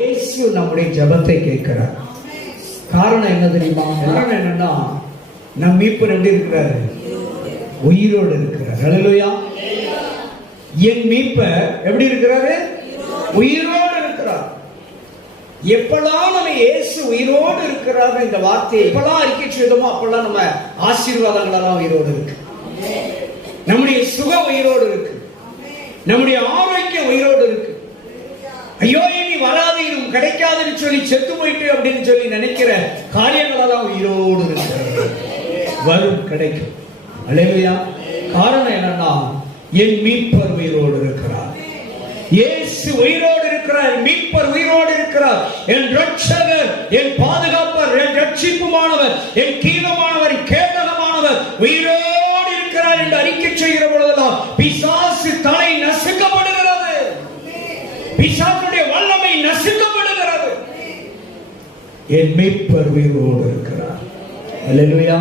இயேசு நம்முடைய ஜெபத்தை கேட்கிறார். காரணம் என்ன தெரியுமா? காரணம் என்னன்னா, நம் மீட்பர் எப்படி இருக்கிறாரு? உயிரோடு இருக்கிறார். ஹல்லேலூயா. என் மீட்பர் எப்படி இருக்கிறாரு? உயிரோடு இருக்கிறார். எப்பெல்லாம் நம்ம இயேசு உயிரோடு இருக்கிறார் இந்த வார்த்தையை எப்பெல்லாம் அறிக்கை செய்தோமோ அப்பெல்லாம் நம்ம ஆசீர்வாதங்கள் எல்லாம் உயிரோடு இருக்கு. நம்முடைய சுகம் உயிரோடு இருக்கு. நம்முடைய ஆரோக்கியம் உயிரோடு இருக்கு. ஐயோ இனி வராது, இது கிடைக்காதுன்னு சொல்லி செத்து போயிட்டு அப்படின்னு சொல்லி நினைக்கிற காரியங்கள் எல்லாம் உயிரோடு இருக்கிறது. வரும், கிடைக்கும். அல்லேலூயா. காரணம் என்னன்னா, என் மீட்பர் உயிரோடு இருக்கிறார். இயேசு உயிரோடு இருக்கிறார். மீட்பர் உயிரோடு இருக்கிறார். என் ரட்சகர், என் பாதுகாப்பர், என் ரட்சிப்புமானவர், என் கீதமானவர், கேடகமானவர் உயிரோடு இருக்கிறார் என்று அறிக்கை செய்கிற பொழுதெல்லாம் பிசாசு தலை நசுக்கப்படுகிறது. பிசாசுடைய வல்லமை நசுக்கப்படுகிறது. என் மீட்பர் உயிரோடு இருக்கிறார். அல்லேலூயா.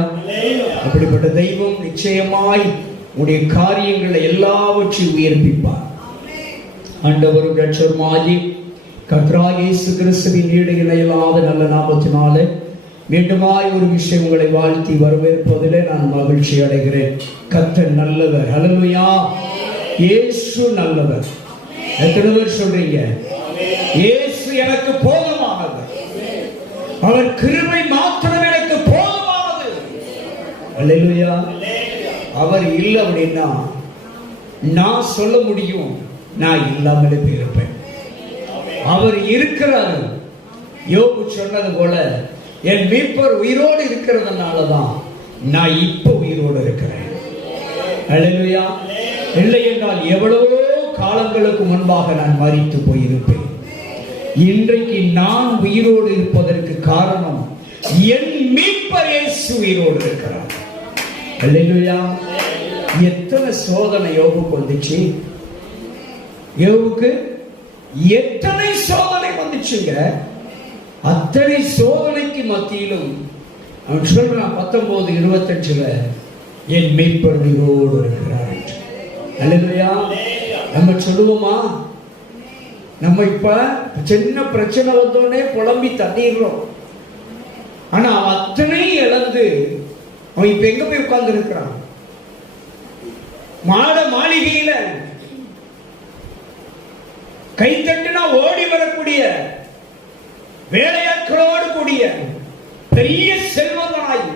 அப்படிப்பட்ட தெய்வம் நிச்சயமாய் உடைய காரியங்களை எல்லாவற்றையும் உயர்ப்பிப்பார். ஆண்டவரும் இரட்சகருமாகிய கர்த்தராகிய இயேசு கிறிஸ்துவின் ஈடு இணையில்லாத நல்ல நாமத்தினாலே மீண்டுமாய் ஒரு விஷயம் உங்களை வாழ்த்தி வரவேற்பதிலே நான் மகிழ்ச்சி அடைகிறேன். கர்த்தர் நல்லவர். ஹல்லேலூயா. இயேசு நல்லவர். எத்தனை பேர் சொல்றீங்க? இயேசு எனக்கு போதுமானது. அவர் கிருபை மாத்திரம் எனக்கு போதுமானது. அல்லேலூயா. அவர் இல்லை அப்படின்னா நான் சொல்ல முடியும், நான் இல்லாமலே போயிருப்பேன். அவர் இருக்கிறார். யோபு சொன்னது போல என் மீட்பர் உயிரோடு இருக்கிறதுனாலதான் நான் இப்ப உயிரோடு இருக்கிறேன். அல்லேலூயா. இல்லை என்றால் எவ்வளவோ காலங்களுக்கு முன்பாக நான் மரித்து போயிருப்பேன். இன்றைக்கு நான் உயிரோடு இருப்பதற்கு காரணம் என் மீட்பர் இயேசு உயிரோடு இருக்கிறார். அல்லேலூயா. எத்தனை சோதனை யோபுக்கு வந்துச்சு? யோபுக்கு எத்தனை சோதனை வந்துச்சுங்க. அத்தனை சோதனைக்கு மத்தியிலும் அவன் சொல்றான் 19:25 என் மீட்பர் உயிரோடு இருக்கிறார். அல்லேலூயா. நம்ம சொல்லுவோமா? நம்ம இப்ப சின்ன பிரச்சனை வந்தோடனே புலம்பி தட்டிடுறோம். ஆனா அவன் அத்தனை இழந்து அவன் இப்ப எங்க போய் உட்கார்ந்து இருக்கிறான்? மாளிகையில கை தட்டினா ஓடி வரக்கூடிய வேலையாட்களோடு கூடிய பெரிய செல்வந்தனாய்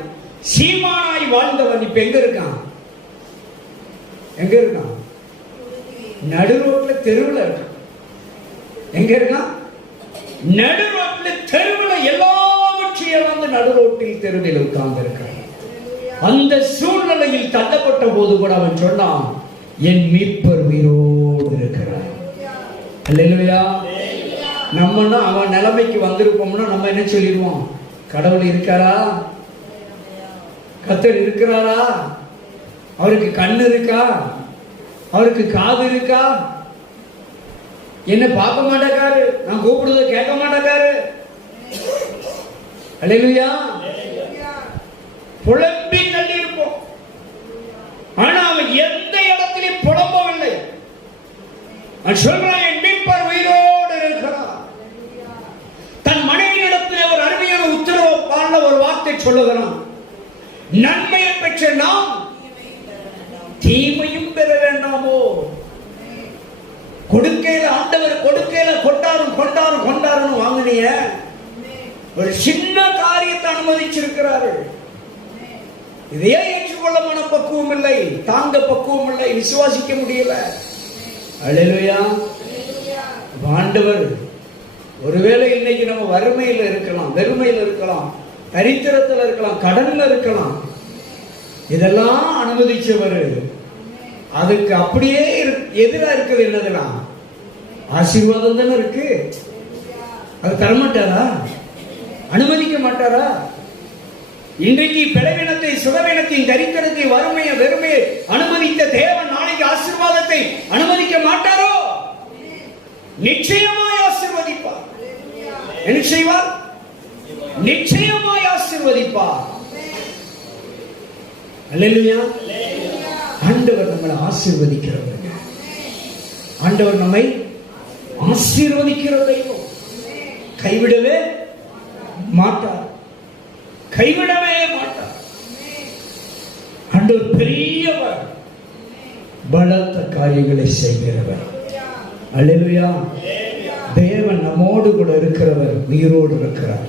சீமானாய் வாழ்ந்தவன் இப்ப எங்க இருக்கான்? எங்க இருக்கான்? நடு ரோட்ல தெருவில் இருக்கான். எங்க இருக்கான்? நடு ரோட்ல தெருவில் எல்லாவற்றையும் வந்து நடு ரோட்டில் தெருவில் உட்கார்ந்து இருக்கான். அந்த சூழ்நிலையில் தள்ளப்பட்ட போது கூட அவன் சொன்னான், என் மீட்பர் உயிரோடு இருக்கிறார். அல்லேலூயா. நம்மனா அவன் நிலைமைக்கு வந்திருப்போம்னா நம்ம என்ன சொல்லிடுவோம்? கடவுள் இருக்காரா? கர்த்தர் இருக்கிறாரா? அவருக்கு கண்ணு இருக்கா? அவருக்கு காது இருக்கா? என்ன பார்க்க மாட்டேக்காரு, நான் கூப்பிடுறத கேட்க மாட்டேக்காரு. அல்லேலூயா. புலம்பி தள்ளி இருப்போம். ஆனா அவன் எந்த இடத்திலும் புலம்பவில்லை. சொல்றான், என் மீட்பர் உயிரோடு இருக்கிறார். தன் மனைவியிடத்தில் ஒரு அருமையான உத்தரவான ஒரு வார்த்தை சொல்லுகிறான், நன்மையை பெற்ற நாம் தீமையும் பெற வேண்டாமோ? கொடுக்கையில ஆண்டவர் கொடுக்கையில கொண்டாரும் வாங்கினிய ஒரு சின்ன காரியத்தை அனுமதிச்சிருக்கிறாரு. இதையே ஏற்றுக்கொள்ள மனப்பக்குவம் இல்லை, தாங்க பக்குவம் இல்லை, விசுவாசிக்க முடியல. அல்லேலூயா. ஆண்டவர் ஒருவேளை இன்னைக்கு நம்ம வறுமையில இருக்கலாம், வெறுமையில இருக்கலாம், தரித்திரத்தில் இருக்கலாம், கடன்ல இருக்கலாம். இதெல்லாம் அனுமதிச்சவர். அதுக்கு அப்படியே எதிரா இருக்குது என்னதுன்னா ஆசீர்வாதம் தானே இருக்கு. அது தரமாட்டாரா? அனுமதிக்க மாட்டாரா? இன்றைக்கு பலவீனத்தை, சுகவீனத்தின், தரித்திரத்தை, வறுமையை, வெறுமையை அனுமதித்த தேவன் நாளைக்கு ஆசீர்வாதத்தை அனுமதிக்க மாட்டாரோ? நிச்சயமாய் ஆசீர்வதிப்பார். என்ன செய்வார்? நிச்சயமாய் ஆசீர்வதிப்பார். அல்லேலூயா. ஆண்டவர் நம்மளை ஆசீர்வதிக்கிறவர். ஆண்டவர் நம்மை ஆசீர்வதிக்கிற தெய்வம். கைவிடவே மாட்டார். கைவிடவே மாட்டார். ஆண்டவர் பெரியவர், பலத்த காரியங்களை செய்கிறவர். அல்லேலூயா. தேவன் நம்மோடு கூட இருக்கிறவர், உயிரோடு இருக்கிறார்.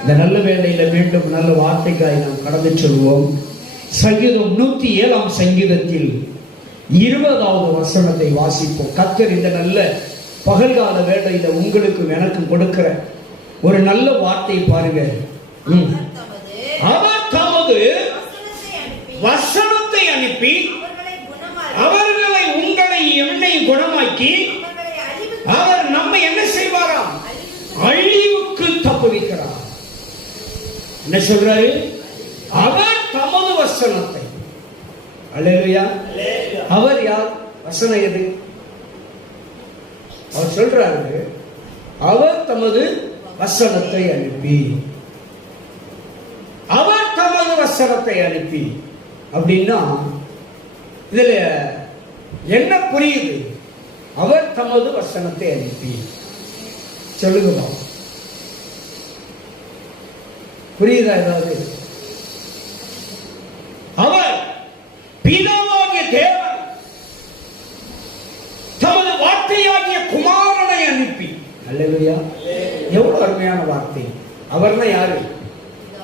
இந்த நல்ல வேளையில மீண்டும் நல்ல வார்த்தைக்காய் நாம் கடந்து சொல்வோம். சங்கீதம் 107 சங்கீதத்தில் 20வது வசனத்தை வாசிப்போம். கர்த்தர் இந்த நல்ல பகல்கால வேளையில உங்களுக்கும் எனக்கும் கொடுக்கிற ஒரு நல்ல வார்த்தை பாருங்க. அவர் தமது வசனத்தை அனுப்பி அவர்களை உங்களை என்னை குணமாக்கி அவர் நம்மை என்ன செய்வாராம்? அழிவுக்கு தப்புவிக்கிறார். என்ன சொல்றாரு? அவர் தமது வசனத்தை. அல்லேலூயா. அவர் யார்? வசனம் எது? அவர் சொல்றாரு, அவர் தமது வசனத்தை அனுப்பி. அவர் தமது வசனத்தை அனுப்பி அப்படின்னா இதுல என்ன புரியுது? அவர் தமது வசனத்தை அனுப்பி. சொல்லுங்க, புரியுதா? ஏதாவது? அவர் பிதாவாகிய தேவன் தமது வார்த்தையாகிய குமாரனை அனுப்பி. அல்லேலூயா. எவ்வளவு அருமையான வார்த்தை. அவர்னா யாரு?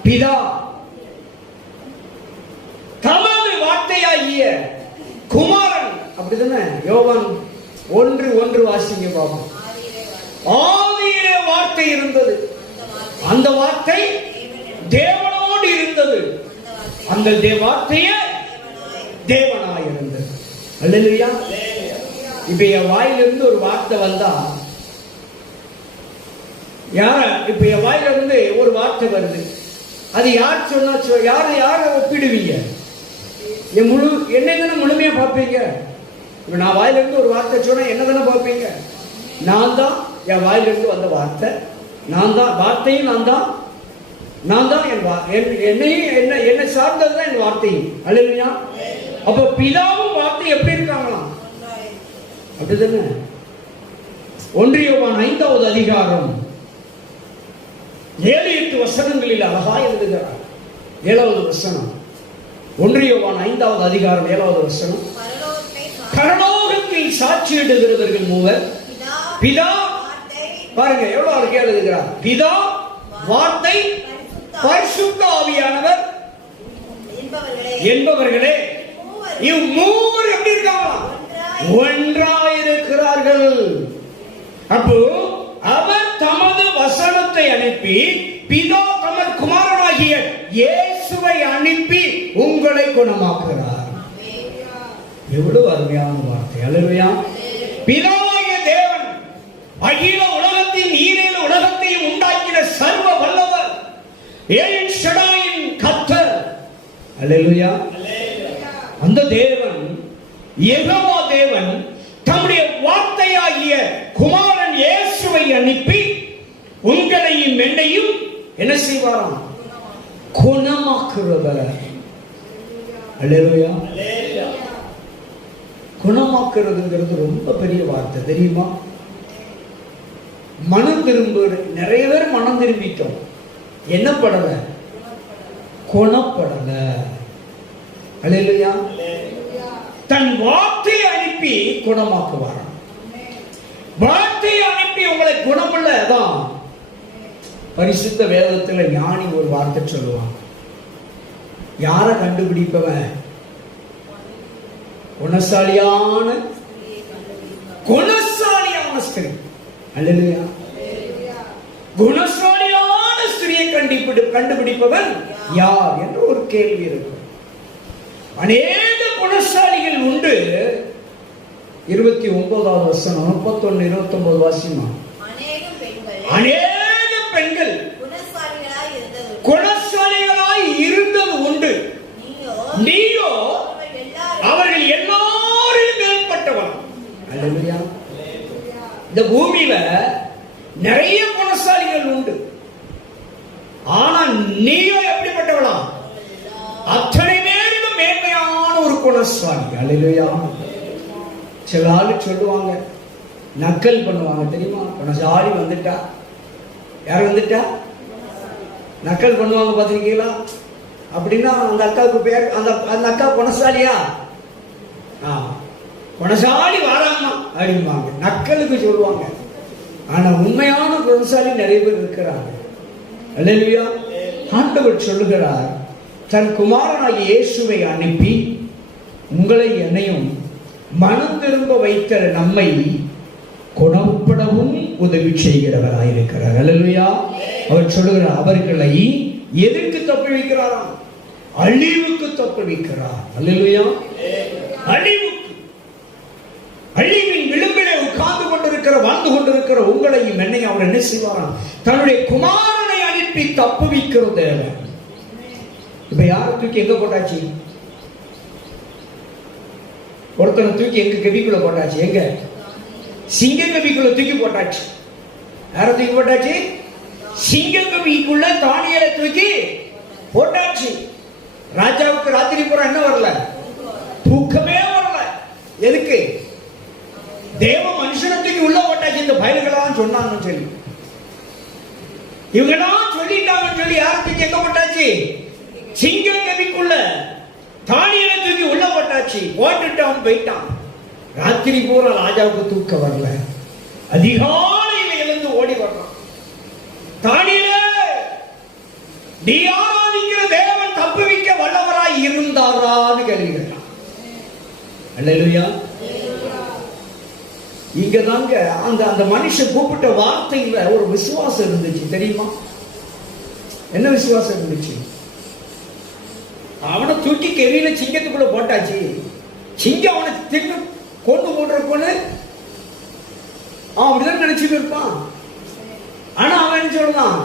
பிதா. தமது வார்த்தையாகிய குமாரன். அப்படிதானே? யோவான் 1:1 வாசிங்க பாப்போம். ஆதியிலே வார்த்தை இருந்தது, அந்த வார்த்தை தேவனோடு இருந்தது, அந்த வார்த்தையே தேவனாய் இருந்தது. அல்லேலூயா. இப்ப என் வாயிலிருந்து ஒரு வார்த்தை வந்தா, இப்ப என் வாயிலிருந்து ஒரு வார்த்தை வருது, அது யார் சொன்னா யார ஒப்பிடுவீங்க? என்னை தானே முழுமையா பார்ப்பீங்க. இப்ப நான் வாயிலிருந்து ஒரு வார்த்தை சொன்னா என்ன தானே பார்ப்பீங்க? நான் தான் என் வாயிலிருந்து வந்த வார்த்தை, நான் தான் வார்த்தையும், நான் தான் என்னை சார்ந்ததுதான் என் வார்த்தையும். அல்லேலூயா. அப்ப பிதாவும் வார்த்தை எப்படி இருக்காங்களாம்? அப்படிதானே? 1 யோவான் 5வது அதிகாரம் 7-8 வசனங்களில் அழகா எழுதுகிறார். 7வது வசனம். 1 யோவான் 5வது அதிகாரம் 7வது வசனம். பரலோகத்தில் சாட்சியிடுகிறவர்கள் மூவர், பிதா. பாருங்க எவ்வளவு அழகா எழுதுகிறார். பிதா, வார்த்தை, பரிசுத்த ஆவியானவர் என்பவர்களே இம்மூவர் எப்படி இருக்காங்க? ஒன்றாயிருக்கிறார்கள். அப்போ அவர் தமது வசனத்தை அனுப்பி, பிதா தமது குமாரனாகிய இயேசுவை அனுப்பி உங்களை குணமாக்குகிறார். எவ்வளவு அருமையான வார்த்தை. அல்லேலூயா. பிதாவாகிய தேவன் அகில உலகத்தின் ஈரேழு உலகத்தையும் உண்டாக்கின சர்வ வல்லவர், எல் ஷடாயின் கர்த்தர். அல்லேலூயா. அந்த தேவன், யெகோவா தேவன் தம்முடைய வார்த்தையாகிய குமாரன் இயேசுவை அனுப்பி உங்களையும் என்னையும் என்ன செய்வாராம்? குணமாக்குறவர். அல்லேலூயா. குணமாக்குறதுங்கிறது ரொம்ப பெரிய வார்த்தை தெரியுமா? மனம் திரும்ப நிறைய பேர் மனம் திரும்பிட்டோம், என்ன படல? குணப்படல. அல்லேலூயா. தன் வார்த்தையை அனுப்பி குணமாக்குவாராம். வார்த்தையை அனுப்பி உங்களை குணமுள்ளதான். பரிசுத்த வேதத்துல ஞானி ஒரு வார்த்தை சொல்லுவான். யார கண்டுபிடிப்பவன்? குணசாலியான ஸ்திரீ. அல்லேலூயா. குணசாலியான ஸ்திரியை கண்டுபிடிப்பவன் யார் என்று ஒரு கேள்வி இருக்கு. அநேக குணசாலிகள் உண்டு. 29வது வசனம், 31, 29 வாசிமா. அநேக பெண்கள் குணசாலிகளாய் இருந்தது உண்டு, நீயோ அவர்கள் எல்லாரும் மேற்பட்டவன். அல்லேலூயா. இந்த பூமியில நிறைய குணசாலிகள் உண்டு, ஆனா நீயோ எப்படிப்பட்டவளா? அத்தனை பேரிலும் மேன்மையான ஒரு குணசாலி. அல்லேலூயா. சில ஆளு சொல்லுவாங்க, நக்கல் பண்ணுவாங்க தெரியுமா? குணசாலி வந்துட்டா யார் வந்துட்டா நக்கல் பண்ணுவாங்க பார்த்துருக்கீங்களா? அப்படின்னா அந்த அக்காவுக்கு பேர், அந்த அக்கா குணசாலியா? குணசாலி வாராமா அப்படிம்பாங்க, நக்கலுக்கு சொல்லுவாங்க. ஆனா உண்மையான குணசாலி நிறைய பேர் இருக்கிறாங்க. அல்லேலூயா. ஆண்டவர் சொல்லுகிறார், தன் குமாரனாகிய இயேசுவை அனுப்பி உங்களை என்னையும் மனம் திரும்ப வைத்த நம்மை குணப்படவும் உதவி செய்கிறவராயிருக்கிறார். அல்லேலூயா. அவர் சொல்லுகிறார், அவர்களை எதற்கு தப்பி வைக்கிறாராம்? அழிவுக்கு தப்பி வைக்கிறார். அல்லேலூயா. அழிவுக்கு, அழிவின் விளிம்பிலே உட்கார்ந்து கொண்டிருக்கிற, வாழ்ந்து கொண்டிருக்கிற உங்களையும் என்னையும் அவர் என்ன செய்வாராம்? தன்னுடைய குமாரனை அனுப்பி தப்புவிக்கிற தேவன். இப்ப யாரை தூக்கி எங்க போட்டாச்சு? ஒருத்தனை தூக்கி எங்க கவிக்குள்ள போட்டாச்சு. எங்க? சிங்க கவிக்குள்ள தூக்கி போட்டாச்சு. யாரை தூக்கி போட்டாச்சு? சிங்க கவிக்குள்ள தானியேலை தூக்கி போட்டாச்சு. ராஜாவுக்கு ராத்திரி பூரா என்ன வரல? தூக்கமே வரல. எதுக்கு? தேவ மனுஷனத்துக்கு உள்ள போட்டாச்சு. இந்த பயல்களாம் சொன்னாங்கன்னு சொல்லி, இவங்கதான் சொல்லிட்டாங்கன்னு சொல்லி யாருக்கு எங்க போட்டாச்சு? சிங்க கவிக்குள்ள தானியேலை தூக்கி உள்ள போட்டாச்சு. போட்டுட்டு அவன் போயிட்டான். ராத்திரி பூரா ராஜாவுக்கு தூக்க வரல. அதிகாலையில எழுந்து ஓடி வர்றான். தானியேலே, நீ ஆராதிக்கிற தேவன் தப்புவிக்க வல்லவராய் இருந்தாரான்னு கேள்வி கேட்டான். அல்லேலூயா. இங்கதாங்க அந்த மனுஷன் கூப்பிட்ட வார்த்தையில ஒரு விசுவாசம் இருந்துச்சு. தெரியுமா என்ன விசுவாசம் இருந்துச்சு? அவனை தூக்கி கெவியில சிங்கத்துக்குள்ள போட்டாச்சு. சிங்கம் அவனை தின்னு கொண்டு போடுறப்போன்னு அவன் அப்படிதான் நினைச்சுட்டு இருப்பான். ஆனா அவன் என்ன சொல்றான்?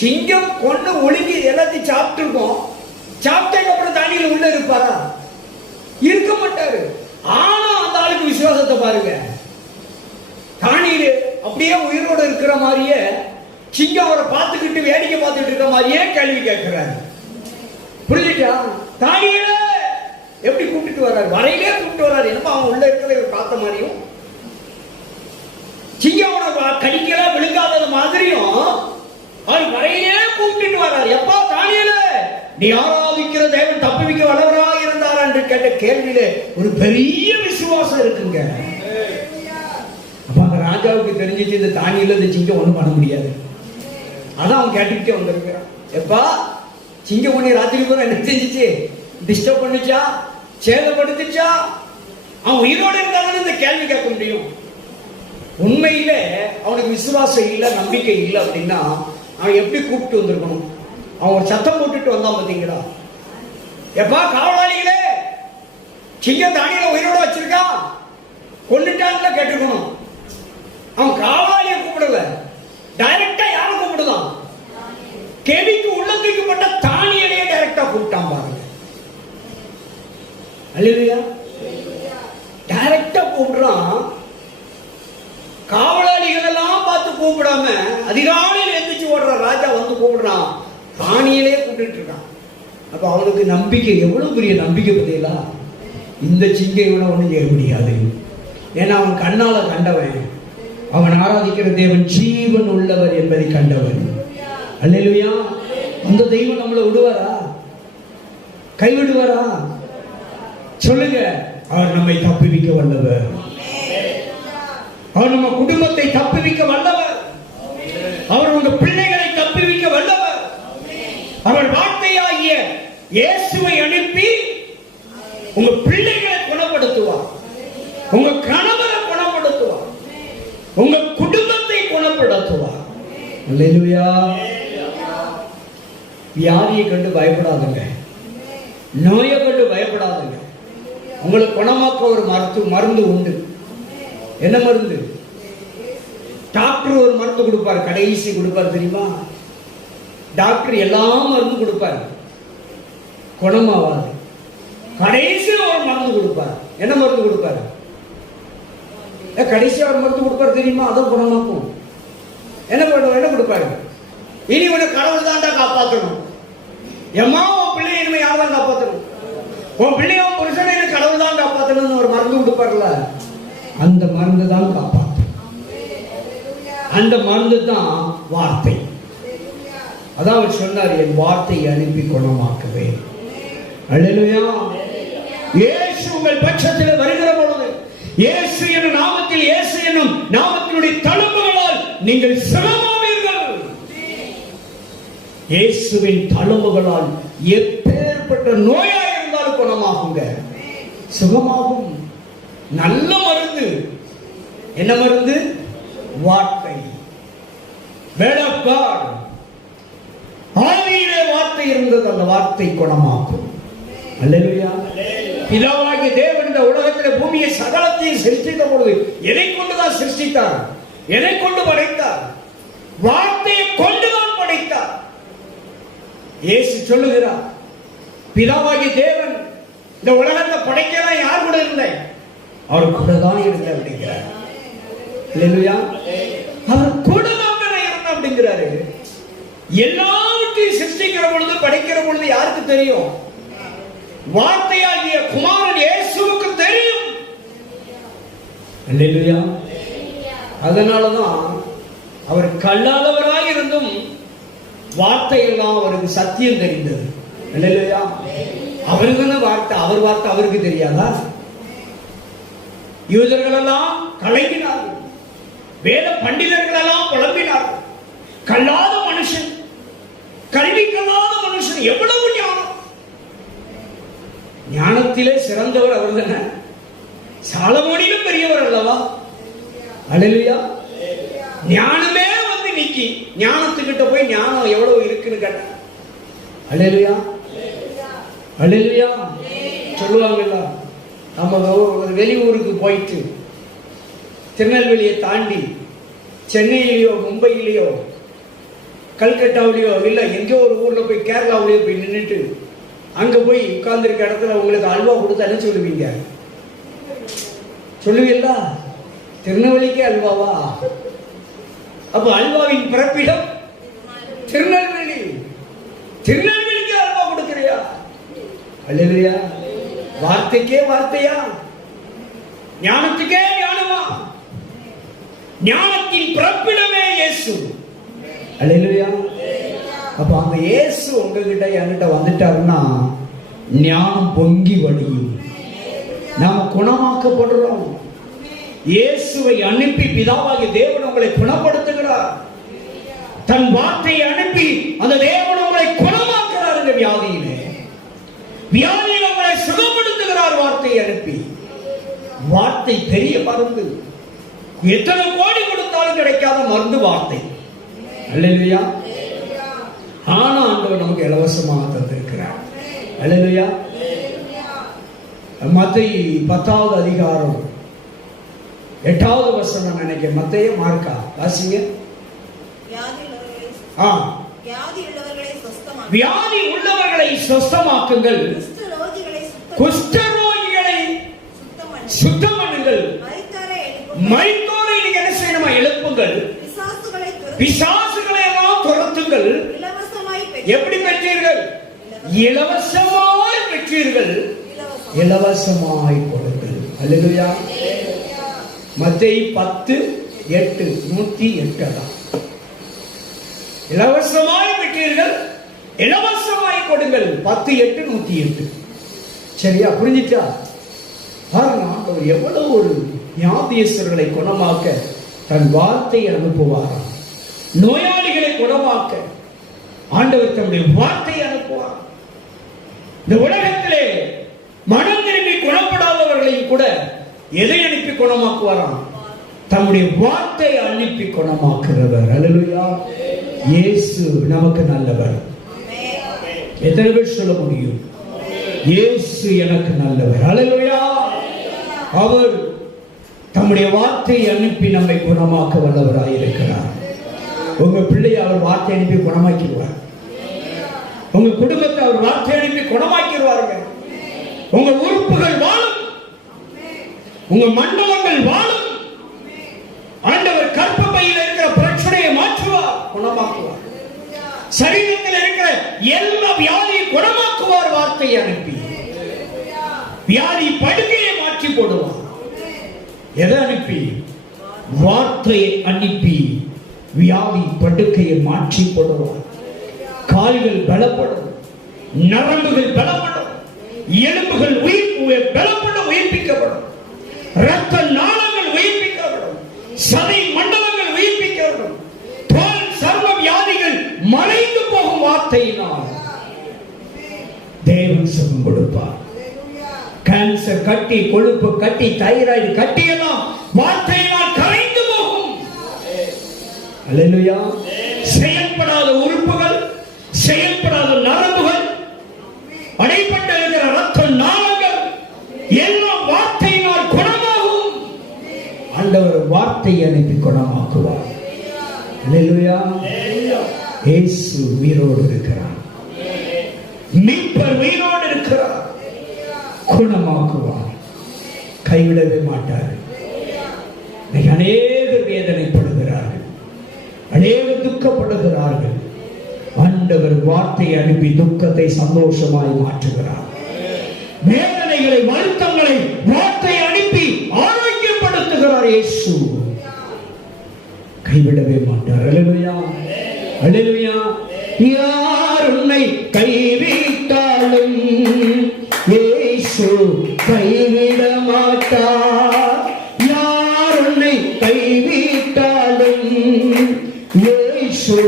சிங்கம் கொண்டு ஒழுங்கி எல்லாத்தையும் சாப்பிட்டு இருக்கோம். சாப்பிட்டதுக்கு அப்புறம் தண்ணியில உள்ள இருப்பாரா? இருக்க மாட்டாரு. ஆனா அந்த ஆளுக்கு விசுவாசத்தை பாருங்க. தானியேலு அப்படியே உயிரோட இருக்கிற மாதிரியே, சிங்கம் அவரை பார்த்துக்கிட்டு வேடிக்கை பார்த்துட்டு இருக்கிற மாதிரியே கேள்வி கேட்கிறாரு. புரிஞ்சுட்டா? தானியேலே எப்படி கூப்பிட்டு வர்றாரு? வரையிலே கூப்பிட்டு வர்றாரு. என்னப்பா அவன் உள்ள இருக்கிறத பார்த்த மாதிரியும், சிங்கம் கடிக்கல விழுங்காதது மாதிரியும் அவர் வரையிலே கூப்பிட்டு வர்றாரு. எப்பா தானியேலே, நீ ஆராதிக்கிற தேவன் தப்புவிக்க வல்லவராக இருந்தாரா என்று கேட்ட கேள்வியில ஒரு பெரிய விசுவாசம் இருக்குங்க. அப்ப அந்த ராஜாவுக்கு தெரிஞ்சிச்சு, இந்த தானியேல இந்த சிங்கம் ஒண்ணும் பண்ண முடியாது. அதான் அவன் கேட்டுக்கிட்டே வந்திருக்கிறான். எப்பா, சிங்கம் உன்னை ராத்திரி பூரா என்ன செஞ்சிச்சு? டிஸ்டர்ப் பண்ணுச்சா? சேதப்படுத்துச்சா? அவன் உயிரோடு இருந்தாலும் இந்த கேள்வி கேட்க முடியும். உண்மையில அவனுக்கு விசுவாசம் இல்லை, நம்பிக்கை இல்லை அப்படின்னா அவன் எப்படி கூப்பிட்டு வந்திருக்கணும்? அவன் ஒரு சத்தம் போட்டுட்டு வந்தான் பாத்தீங்களா? எப்பா காவலாளிகளே, சிங்கம் தானியேலை உயிரோட வச்சிருக்கா, கொண்டுட்டான்னு கேட்டுக்கணும். அவன் காவலாளியை கூப்பிடல, டைரக்டா யாரை கூப்பிடுதான்? கெவிக்கு உள்ளத்துக்குப்பட்ட தானியேலையே டைரக்டா கூப்பிட்டான் பாருங்க. அல்லேலூயா. டைரக்டா கூப்பிடுறான். காவலாளிகள் எல்லாம் பார்த்து கூப்பிடாம அதிகாலையில் எந்திரிச்சு ஓடுற ராஜா வந்து கூப்பிடுறான். தானியேலே கூப்பிட்டு இருக்கான். அப்ப அவனுக்கு நம்பிக்கை, எவ்வளவு பெரிய நம்பிக்கை பார்த்தீங்களா? இந்த சிங்கை இவனை ஒண்ணும் செய்ய முடியாது. ஏன்னா அவன் கண்ணால கண்டவன். அவன் ஆராதிக்கிற தேவன் ஜீவன் உள்ளவர் என்பதை கண்டவன். அல்லேலூயா. அந்த தெய்வம் நம்மளை விடுவாரா? கைவிடுவாரா? சொல்லுங்க. அவர் நம்மை தப்புவிக்க வல்லவர். அவர் நம்ம குடும்பத்தை தப்புவிக்க வல்லவர். அவர் உங்க பிள்ளைகளை தப்புவிக்க வல்லவர். அவர் வார்த்தையாகிய இயேசுவை அனுப்பி உங்க பிள்ளைகளை குணப்படுத்துவார். உங்க கணவரை குணப்படுத்துவார். உங்க குடும்பத்தை குணப்படுத்துவார். அல்லேலூயா. வியாதியை கண்டு பயப்படாதுங்க. நோயை கண்டு பயப்படாதுங்க. உங்களுக்கு குணமாக்க ஒரு மருந்து உண்டு. என்ன மருந்து? டாக்டர் ஒரு மருந்து கொடுப்பார், கடைசி கொடுப்பார். தெரியுமா? டாக்டர் எல்லா மருந்து கொடுப்பார், குணமாவாது. கடைசி ஒரு மருந்து கொடுப்பார். என்ன மருந்து கொடுப்பார்? கடைசி ஒரு மருந்து கொடுப்பார் தெரியுமா? அதான் குணமாக்கும். என்ன பண்ணுவோம்? என்ன கொடுப்பாரு? இனி உன்னை கடவுள் தான்டா காப்பாற்றணும். எம்மா உன் பிள்ளை இனிமே யார் தான் காப்பாற்றணும்? உன் பிள்ளைய புருஷனை கடவுள் தான் காப்பாற்றணும்னு ஒரு மருந்து கொடுப்பார்ல, அந்த மருந்து தான் காப்பாற்றும். அந்த மருந்து தான் வார்த்தை. அதான் அவர் சொன்னார், என் வார்த்தையை அனுப்பி குணமாக்குவேன். அல்லேலூயா. இயேசு உங்கள் பட்சத்தில் வருகிற பொழுது, இயேசு என்னும் நாமத்தில், இயேசு என்னும் நாமத்தினுடைய தழும்புகளால் நீங்கள் சுகமாவீர்கள். இயேசுவின் தழும்புகளால் எப்பேற்பட்ட நோயா இருந்தாலும் குணமாகுங்க, சுகமாகும். நல்ல மருந்து. என்ன மருந்து? வார்த்தை. Word of God. ஆவியிலே வார்த்தை இருந்தது, அந்த வார்த்தை குணமாக்கும். அல்லேலூயா. பிதாவாகிய தேவன் இந்த உலகத்தில் பூமியை சகலத்தையும் சிருஷ்டித்த பொழுது எதை கொண்டுதான் சிருஷ்டித்தார்? எதை கொண்டு படைத்தார்? வார்த்தையை கொண்டுதான் படைத்தார். இயேசு சொல்லுகிறார், பிதாவாகிய தேவன் இந்த உலகத்தை படைக்கலாம் யார் கூட இருந்தேன்? அவர் கூட தான் இருந்தேன் அப்படிங்கிறார். அல்லேலூயா. அவர் கூட தான் இருந்தேன் அப்படிங்கிறாரு. எல்லாவற்றையும் சிருஷ்டிக்கிற பொழுது, படைக்கிற பொழுது யாருக்கு தெரியும்? வார்த்தையாகிய குமாரன் இயேசுவுக்கு தெரியும். அல்லேலூயா. அதனாலதான் அவர் கல்லாதவராய் இருந்தும் வார்த்தையெல்லாம் அவருக்கு சத்தியம் தெரிந்தது. அல்லேலூயா. அவருக்கு வார்த்தை, அவர் வார்த்தை அவருக்கு தெரியாதா? யூதர்கள் எல்லாம் கலங்கினார்கள், வேத பண்டிதர்கள் எல்லாம் புலம்பினார்கள். கல்லாத மனுஷன், கல்வி கல்லாத மனுஷன், எவ்வளவு ஞானம்! ஞானத்திலே சிறந்தவர் அவர் தானே, சாலமோனிலும் பெரியவர் அல்லவா? அல்லேலூயா. ஞானமே வந்து நிக்கி, ஞானத்துக்கிட்ட போய் ஞானம் எவ்வளவு இருக்குன்னு கேட்ட. அல்லேலூயா. அல்லேலூயா. சொல்லுவாங்கல்ல, நம்ம ஒரு வெளியூருக்கு போயிட்டு திருநெல்வேலியை தாண்டி சென்னையிலேயோ மும்பையிலேயோ கல்கட்டாவிலேயோ இல்லை எங்கேயோ ஒரு ஊர்ல போய் கேரளாவிலேயோ போய் நின்றுட்டு அங்க போய் உட்கார்ந்து இருக்க இடத்துல உங்களுக்கு அல்வா கொடுத்து என்ன சொல்லுவீங்க? சொல்லுவீங்களா? திருநெல்வேலிக்கே அல்வாவா? அப்ப அல்வாவின் பிறப்பிடம் திருநெல்வேலி. திருநெல்வேலிக்கே அல்வா கொடுக்கிறியா? அல்லேலூயா. வார்த்தைக்கே வார்த்தையா? ஞானத்துக்கே ஞானமா? ஞானத்தின் பிறப்பிடமே இயேசு. அல்லேலூயா. அப்ப அந்த இயேசு உங்ககிட்ட என்கிட்ட வந்துட்டாருன்னா ஞானம் பொங்கி வழியும், நாம குணமாக்கப்படுறோம். இயேசுவை அனுப்பி பிதாவாகிய தேவன் உங்களை குணப்படுத்துகிறார். தன் வார்த்தையை அனுப்பி அந்த தேவன் உங்களை குணமாக்குறார். இந்த வியாதியிலே, வியாதியில் உங்களை சுகப்படுத்துகிறார் வார்த்தையை அனுப்பி. வார்த்தை பெரிய மருந்து. எத்தனை கோடி கொடுத்தாலும் கிடைக்காத மருந்து வார்த்தை. அல்லேலூயா. ஆனா ஆண்டவர் நமக்கு இலவசமாக தந்திருக்கிறார். அல்லேலூயா. மத்தேயு 10வது அதிகாரம் 8வது வசனம் நினைக்கிறேன். மத்தேயு மார்க்கா வாசிங்க. வியாதி உள்ளவர்களை சுத்தமாக்குங்கள், குஷ்டரோகிகளை சுத்தம் பண்ணுங்கள், மரித்தோரை நீங்க என்ன செய்யணுமா? எழுப்புங்கள், பிசாசுகளை எல்லாம் துரத்துங்கள். எப்படி பெற்றீர்கள்? இலவசமாய் பெற்றீர்கள், இலவசமாய் கொடுங்கள். அல்லேலூயா. மத்தேயு 10:8 108 தான். இலவசமாய் பெற்றீர்கள், இலவசமாய் கொடுங்கள். 10:8 108. சரியா? புரிஞ்சிட்டா? பாருங்க, ஆண்டவர் எவ்வளவு ஒரு வியாதியஸ்தர்களை குணமாக்க தன் வார்த்தையை அனுப்புவாராம். நோயாளிகளை குணமாக்க ஆண்டவர் தன்னுடைய வார்த்தையை அனுப்புவார். இந்த உலகத்திலே மனம் திரும்பி குணப்படாதவர்களையும் கூட எதை அனுப்பி குணமாக்குவாராம்? தம்முடைய வார்த்தையை அனுப்பி குணமாக்குறவர். அல்லேலூயா. இயேசு நமக்கு நல்லவர். எத்தனை பேர் சொல்ல முடியும்? இயேசு எனக்கு நல்லவர். அல்லேலூயா. அவர் தம்முடைய வார்த்தையை அனுப்பி நம்மை குணமாக்க வல்லவராய் இருக்கிறார். உங்க பிள்ளையை அவர் வார்த்தை அனுப்பி குணமாக்கிடுவார். உங்க குடும்பத்தை அவர் வார்த்தை அனுப்பி குணமாக்கிடுவாருங்க. உங்க உறுப்புகள் வாழும், உங்க மண்டலங்கள் வாழும். ஆண்டவர் கர்ப்பப்பையில் இருக்கிற பிரச்சனையை மாற்றுவார், குணமாக்குவார். சரீரத்தில் இருக்கிற எல்லா வியாதியை குணமாக்குவார் வார்த்தையை அனுப்பி. வியாதி படுக்கையை மாற்றி போடுவார். எதை அனுப்பி? வார்த்தையை அனுப்பி வியாதி படுக்கையை மாற்றி போடுவார். கால்கள் பலப்படும், நரம்புகள் பலப்படும், எலும்புகள் பலப்படும், உயிர்ப்பிக்கப்படும், இரத்த நாளங்கள் உயிர்ப்பிக்கப்படும், சதை மண்டலங்கள் உயிர்ப்பிக்கப்படும், தோல் சர்வ வியாதிகள் மறைந்து போகும். வார்த்தையினால் தேவன் சுகம் கொடுப்பார். கேன்சர் கட்டி, கொழுப்பு கட்டி, தைராய்டு கட்டி எல்லாம் வார்த்தையினால் கரைந்து போகும். அல்லேலூயா. செயல்படாத உறுப்புகள், செயல்படாத நரம்புகள், அடைப்பட்ட இருக்கிற இரத்த நாளங்கள் எல்லாம் வார்த்தையினால் குணமாகும். ஆண்டவர் வார்த்தையை அனுப்பி குணமாக்குவார். அல்லேலூயா. இயேசு உயிரோடு இருக்கிறார். மீட்பர் உயிரோடு இருக்கிறார். குணமாக்குவார். கைவிடவே மாட்டார். அநேகர் வேதனைப்படுகிறார்கள், அநேகர் துக்கப்படுகிறார்கள். ஆண்டவர் வார்த்தையை அனுப்பி துக்கத்தை சந்தோஷமாய் மாற்றுகிறார். வேதனைகளை, வருத்தங்களை வார்த்தை அனுப்பி ஆரோக்கியப்படுத்துகிறார். இயேசு கைவிடவே மாட்டார். அல்லேலூயா, அல்லேலூயா. யார் உன்னை கைவிட்டாலும் இயேசு கைவிட மாட்டார். யார் உன்னை கைவிட்டாலும் இயேசு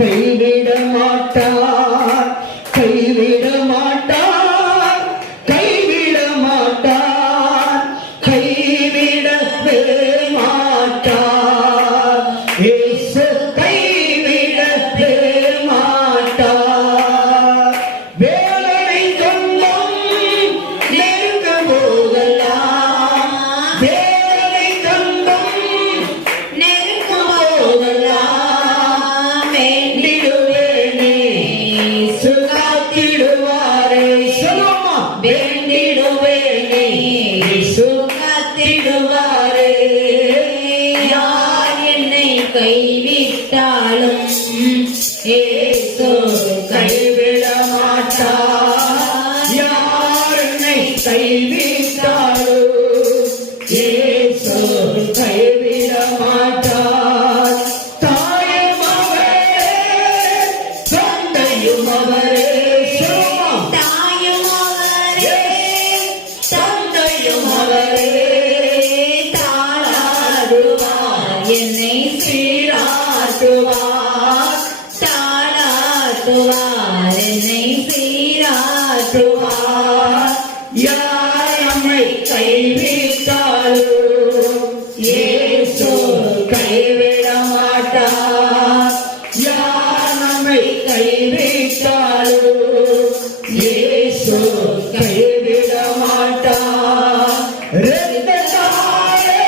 கைவிட மாட்டார். கைவிட மாட்டார், கைவிட மாட்டார், கைவிடவே மாட்டார். இயேசு கைவிடவே மாட்டார். வேதனை துன்பம் நெருங்கும் போதெல்லாம், வேதனை துன்பம் நெருங்கும் போதெல்லாம் வேண்டிடுவேனே, இயேசு காத்திடுவாரே. சொல்லுமா, வேண்டிடுவேனே, இயேசு காத்திடுவாரே. யார் என்னை கைவிட்டாலும் இயேசு கைவிட மாட்டார். யார் என்னை கைவிட்டாலும் இயேசு கைவிட மாட்டார். தாயும் அவரே, தந்தையும் அவரே. சொல்லுமா, தாயும் அவரே, தந்தையும் அவரே. தாளாடுவார் என்னை சீராட்டுவார், தாளாடுவார் என்னை சீராட்டுவார். யார் நம்மை கைவிட்டாலும் இயேசு கைவிட மாட்டார். யார் நம்மை கைவிட்டாலும் இயேசு கைவிட மாட்டார். இரத்தத்தாலே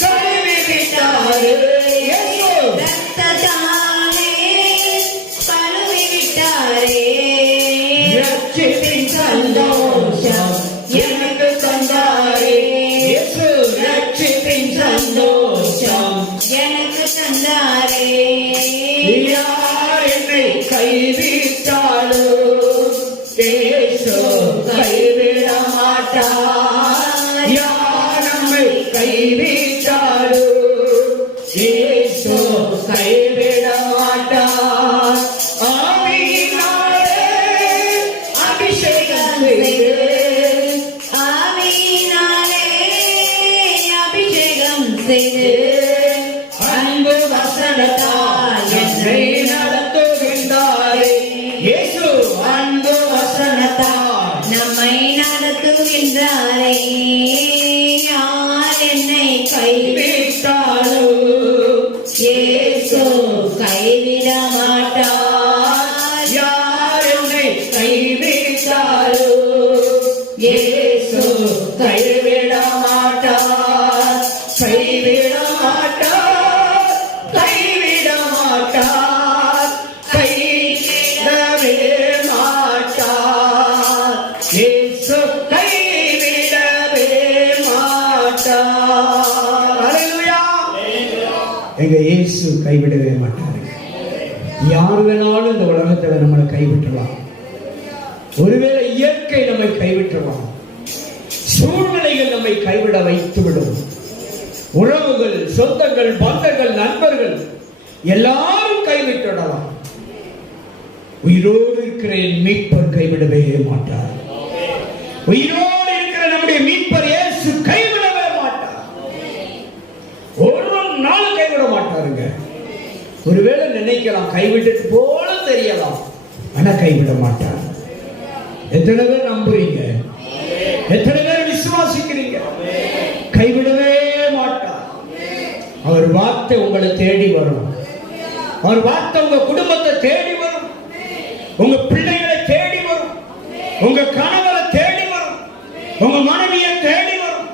கழுவிவிட்டாரே இயேசு. ரத்தத்தாலே கழுவிவிட்டாரே. ரட்சிப்பின் சந்தோஷம் எனக்கு தந்தாரே இயேசு. ரட்சிப்பின் சந்தோஷம் எனக்கு தந்தாரே. யார் என்னை கைவிட்டாலும் இயேசு கைவிட மாட்டார். யார் நம்மை கைவிட்டாலும் இயேசு கைவிட மாட்டார். ஆவியினாலே அபிஷேகம் செய்து, ஆவியினாலே அபிஷேகம் செய்து அன்பு வசனத்தால் என்னை நடத்துகின்றாரே இயேசு. அன்பு வசனத்தால் நம்மை நடத்துகின்றாரே. யார் என்னை கைவிட்டாலும் இயேசு கைவிட மாட்டார். யார் என்னை கைவிட்டாலும் இயேசு கைவிட மாட்டார். கைவிட மாட்டார், கைவிட மாட்டார், கைவிடவே மாட்டார். இயேசு கைவிடவே மாட்டார். அல்லேலூயா. எங்க இயேசு கைவிடவே மாட்டார். யார் வேணாலும் இந்த உலகத்துல நம்மளை கைவிட்டலாம். ஒருவேளை இயற்கை நம்மை கைவிட்டலாம், சூழ்நிலைகள் நம்மை கைவிட வைத்துவிடும். உறவுகள், சொந்தங்கள், பந்தங்கள், நண்பர்கள் எல்லாரும் கைவிட்டுடலாம். உயிரோடு இருக்கிற என் மீட்பர் கைவிடவே மாட்டார். உயிரோடு இருக்கிற நம்முடைய மீட்பர் இயேசு கைவிடவே மாட்டார். ஒரு நாள் கைவிட மாட்டாருங்க. ஒருவேளை நினைக்கலாம் கைவிட்டு போல தெரியலாம், ஆனா கைவிட மாட்டார். எத்தனை பேர் நம்புறீங்க? எத்தனை பேர் விசுவாசிக்கிறீங்க? கைவிடவே மாட்டார். அவர் வார்த்தை உங்களை தேடி வரும். அவர் வார்த்தை உங்க குடும்பத்தை தேடி வரும். உங்க பிள்ளைகளை தேடி வரும். உங்க கணவரை தேடி வரும். உங்க மனைவியை தேடி வரும்.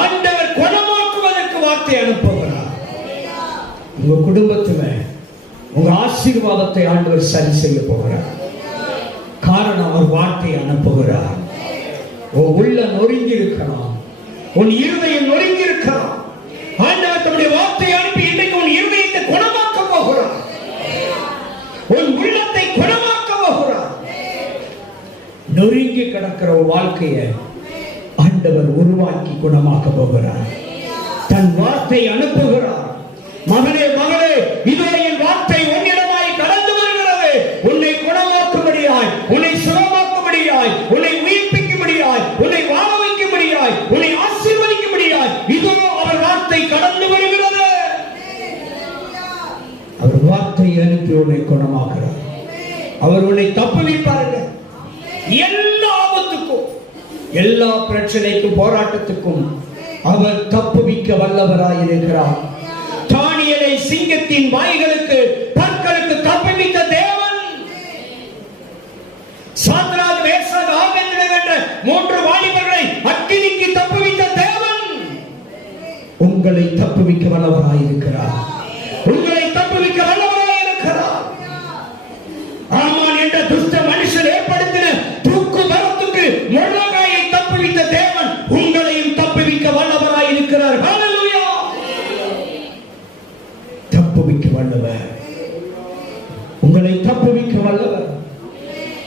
ஆண்டவர் குணமாக்குவதற்கு வார்த்தை அனுப்புகிறார். உங்க குடும்பத்துல உங்க ஆசீர்வாதத்தை ஆண்டவர் சரி செய்ய போகிறார். காரணம் அவர் வார்த்தை அனுப்புகிறார். உன் உள்ள நொறுங்கி இருக்கலாம், உன் இருதயம் நொறுங்கி இருக்கலாம். ஆண்டவர் தம்முடைய வார்த்தையை அனுப்பி இன்றைக்கு உன் இருதயத்தை குணமாக்க போகிறார். உன் உள்ளத்தை குணமாக்க போகிறார். நொறுங்கி கிடக்கிற ஒரு வாழ்க்கையை ஆண்டவர் உருவாக்கி குணமாக்க போகிறார். தன் வார்த்தை அனுப்புகிறார். மகனே மகளே, இதோ என் வார்த்தை உன்னிடமாய் கடந்து வருகிறது. உன்னை குணமாக்கும்படியாய், உன்னை சுகமாக்கும்படியாய், உன்னை உயிர்ப்பிக்கும்படியாய், உன்னை வாழ வைக்கும்படியாய், உன்னை ஆசீர்வதிக்கும்படியாய் இதோ அவர் வார்த்தை கடந்து வருகிறது. அவர் வார்த்தை அனுப்பி உன்னை குணமாக்குறார். அவர் உன்னை தப்புவிப்பார்கள். எல்லா ஆபத்துக்கும், எல்லா பிரச்சனைக்கும், போராட்டத்துக்கும் அவர் தப்புவிக்க வல்லவராய் இருக்கிறார். தானியேலை சிங்கத்தின் வாய்களுக்கு, பற்களுக்கு தப்புவித்த தேவன், சாத்ராக், மேஷாக், ஆபேத்நேகோ என்ற 3 வாலிபர்களை அக்கினிக்கு தப்புவித்த தேவன் உங்களை தப்புவிக்க வல்லவராய் இருக்கிறார். உங்களை தப்புவிக்க வல்லவராய் இருக்கிறார். ஆமான் என்ற துஷ்ட மனுஷன் ஏற்படுத்தின தூக்கு மரத்துக்கு மொர்தெகாயை தப்புவித்த தேவன் உங்களையும் தப்புவிக்க வல்லவராய் இருக்கிறார். ஹல்லேலூயா! தப்புவிக்க வல்லவர், உங்களை தப்புவிக்க வல்லவர்.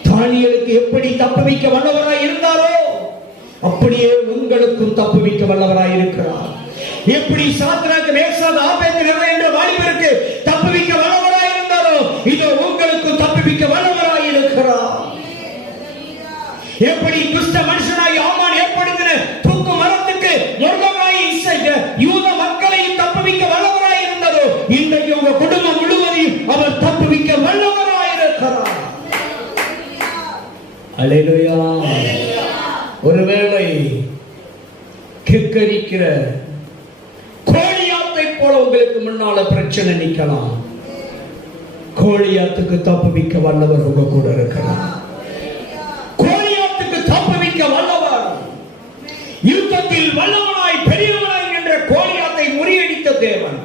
தானியேலுக்கு எப்படி தப்புவிக்க வல்லவராய் இருந்தாரோ அப்படியே உங்களுக்கும் தப்புவிக்க வல்லவராய் இருக்கிறார். எப்படி சாத்ராக், மேஷாக், ஆபேத்நேகோ என்ற வாலிபருக்கு தப்புவிக்க வல்லவராய் இருந்தாரோ இதோ உங்களுக்கும் தப்புவிக்க வல்லவராய் இருக்கிறார். எப்படி துஷ்ட மனுஷனாய் ஆமான் ஏற்படுத்தின தூக்கு மரத்துக்கு மொர்தெகாயை யூத மக்களையும் தப்புவிக்க வல்லவராய் இருந்ததோ இன்றைக்கு உங்க குடும்பம் முழுவதையும் அவர் தப்புவிக்க வல்லவராய் இருக்கிறார். அல்லேலூயா! ஒருவேளை கிக்கரிக்கிற கோலியாத்தை போல உங்களுக்கு முன்னால பிரச்சனை நிக்கலாம். கோலியாத்துக்கு தப்புவிக்க வல்லவர் உங்க கூட இருக்கிறார். கோலியாத்துக்கு தப்புவிக்க வல்லவர், யுத்தத்தில் வல்லவனாய் பெரியவனாய் என்ற கோலியாத்தை முறியடித்த தேவன்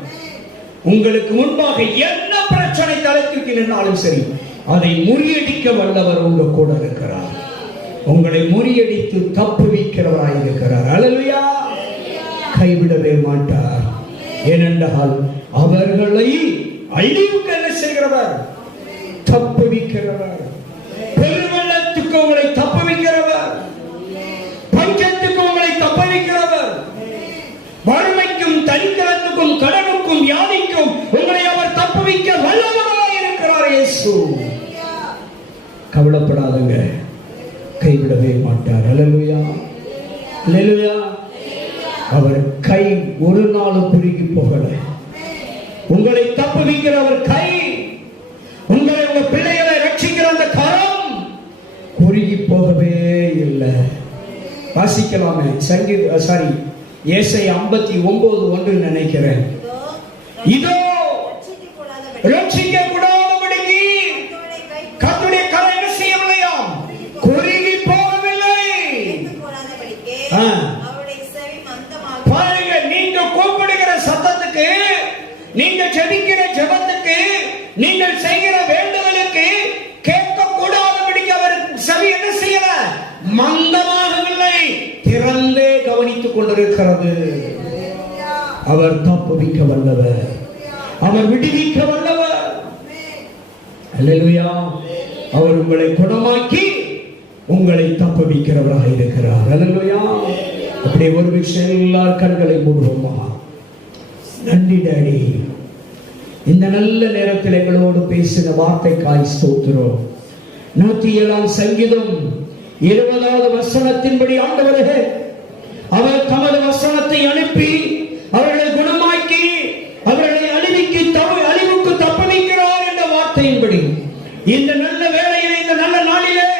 உங்களுக்கு முன்பாக என்ன பிரச்சனை தலைக்கு நின்றாலும் சரி அதை முறியடிக்க வல்லவர் உங்க கூட இருக்கிறார். உங்களை முறியடித்து தப்புவிக்கிறவராய் இருக்கிறார். அல்லேலூயா! கைவிடவே மாட்டார். ஏனென்றால் அவர்களை அழிவுக்கு என்ன செய்கிறவர்? தப்புவிக்கிறவர். பெருவெள்ளத்துக்கு உங்களை தப்புவிக்கிறவர். பஞ்சத்துக்கு உங்களை தப்புவிக்கிறவர். வறுமைக்கும், தரித்திரத்துக்கும், கடனுக்கும், வியாதிக்கும் உங்களை அவர் தப்புவிக்க வல்லவராய் இருக்கிறார். இயேசு கவலைப்படாதங்க, கைவிடவே மாட்டார். அல்லேலூயா! அல்லேலூயா! அவர் கை ஒரு நாளும் குறுகி போகல. உங்களை தப்புவிக்கிற அவர் கை, உங்களை, உங்க பிள்ளைகளை ரட்சிக்கிற அந்த கரம் குறுகி போகவே இல்லை. வாசிக்கலாமே, ஏசாயா 59:1 நினைக்கிறேன். இதோ ரட்சிக்க கூடாதபடிக்கு கர்த்தருடைய கரம் என்ன செய்யவில்லையாம்? குறுகி போகவில்லை. பாருங்க, நீங்க கூப்பிடுகிற சத்தத்துக்கு, நீங்க ஜெபிக்கிற ஜெபத்துக்கு, நீங்கள் செய்கிற வேண்டுதலுக்கு கேட்க கூடாதபடிக்கு அவர் செவி என்ன செய்யல? மந்தமாகவில்லை, திறந்தே கவனித்துக் கொண்டிருக்கிறது. அவர் தப்புவிக்க வல்லவர், அவர் விடுவிக்க வல்லவர். அல்லேலூயா! அவர் உங்களை குணமாக்கி உங்களை தப்புவிக்கிறவராக இருக்கிறார். அல்லேலூயா! அப்படியே ஒரு விஷயம், எல்லார் கண்களை மூடுவோமா? நன்றி டாடி, இந்த நல்ல நேரத்தில் எங்களோடு பேசின வார்த்தைக்காய் ஸ்தோத்திரம். 107 சங்கீதம் 20வது வசனத்தின்படி ஆண்டவரே, அவர் தமது வசனத்தை அனுப்பி அவர்களை குணமாக்கி அவர்களை அழிவுக்கு தப்புவிக்கிறார் என்ற வார்த்தையின்படி இந்த நல்ல வேளையில், இந்த நல்ல நாளிலே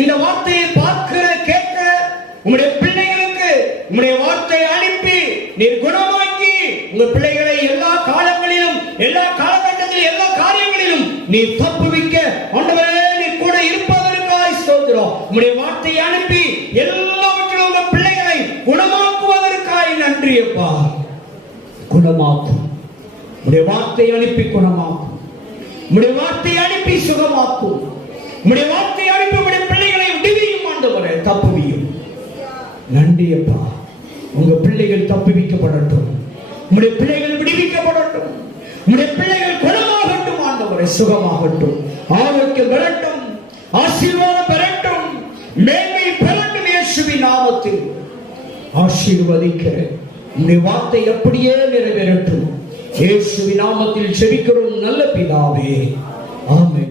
இந்த வார்த்தையை பார்க்கிற கேட்க உங்களுடைய பிள்ளைகளுக்கு உங்களுடைய வார்த்தையை அனுப்பி நீர் குணமாக்கி உங்கள் பிள்ளைகளை எல்லா காலங்களிலும், எல்லா காலகட்டத்திலும், எல்லா காரியங்களிலும் நீ தப்புவிக்க ஆண்டவரே நீர் கூட இருப்பதற்காய் ஸ்தோத்திரம். உங்களுடைய வார்த்தையை அனுப்பி எல்லாவற்றிலும் உங்கள் பிள்ளைகளை குணமாக்குவதற்காய் நன்றி அப்பா. குணமாக்கும், உங்களுடைய வார்த்தையை அனுப்பி குணமாக்கும், உங்களுடைய வார்த்தையை அனுப்பி சுகமாக்கும், உங்களுடைய வார்த்தையை அனுப்பி உங்களுடைய பிள்ளைகளை விடுவியும் ஆண்டவரே, தப்புவியும். நன்றி அப்பா. உங்க பிள்ளைகள் தப்புவிக்கப்படட்டும், உங்களுடைய பிள்ளைகள் விடுவிக்கப்படட்டும், உங்களுடைய பிள்ளைகள் குணமாகட்டும் ஆண்டவரே, சுகமாகட்டும், ஆரோக்கியம் பெறட்டும், ஆசீர்வாதம் பெறட்டும், மேன்மை பெறட்டும். இயேசுவின் நாமத்தில் ஆசீர்வதிக்கிறேன். உங்களுடைய வார்த்தை அப்படியே நிறைவேறட்டும். இயேசுவின் நாமத்தில் ஜெபிக்கிறோம் நல்ல பிதாவே, ஆமென்.